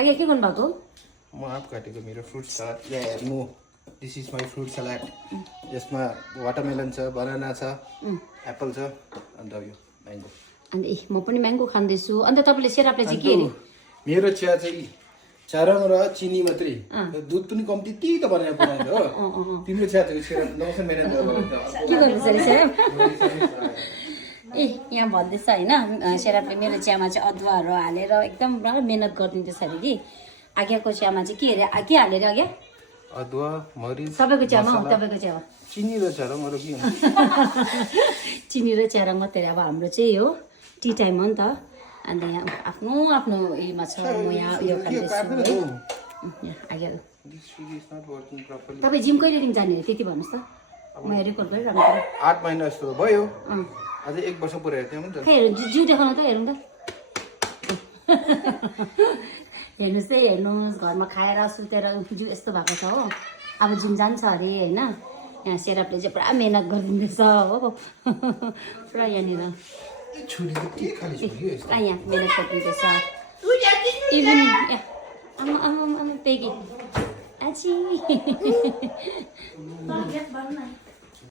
आगे के गर्नुभएको म आप काटेको मेरो फ्रुट सलाद या हेर्नु this is my fruit salad यसमा वाटरमेलन छ बनाना छ एप्पल छ अन्त यो म्याङ्गो अन्त म पनि म्याङ्गो खाँदैछु अन्त तपाईँले सेरापले चाहिँ के अरे मेरो चिया चाहिँ चारङ र चिनी मात्रै दुध पनि कम्ती त्यही त बनाएर बनाएको हो तिम्रो चिया चाहिँ नौसन मेहनत के गर्दैछ अरे सेराप ए यहाँ भन्दैछ होइन सेरापले मेरो चियामा चाहिँ अदुवाहरू हालेर एकदम पुरा मिहिनेत गरिदिँदैछ अरे कि आज्ञाको चियामा चाहिँ के अरे के हालेर आज्ञा अदुवा मरिच सबैको चियामा तपाईँको चियामा चिनी र चारङ अरू के चिनी र चिया मात्रै अब हाम्रो चाहिँ हो टी टाइम हो नि त अन्त यहाँ आफ्नो आफ्नो उयोमा छ म यहाँ उयो खाँदैछु आगे तपाईँ जिम कहिलेदेखि जाने हो त्यति भन्नुहोस् त म रेकर्ड गरिरहनु पर्यो 8 महिना जस्तो भयो अझै 1 वर्ष पुऱ्याएर त्यहाँ पनि हेरौँ जिउ देखाउनु त हेरौँ त हेर्नुहोस् है हेर्नुहोस् घरमा खाएर सुतेर जिउ यस्तो भएको छ हो अब जिम जान्छ अरे होइन यहाँ सेरापले चाहिँ पुरा मिहिनेत गरिदिँदैछ हो पुरा यहाँनिर यहाँ मिहिनेत गरिदिँदैछ इभन आमा आमा आमा पेगी आची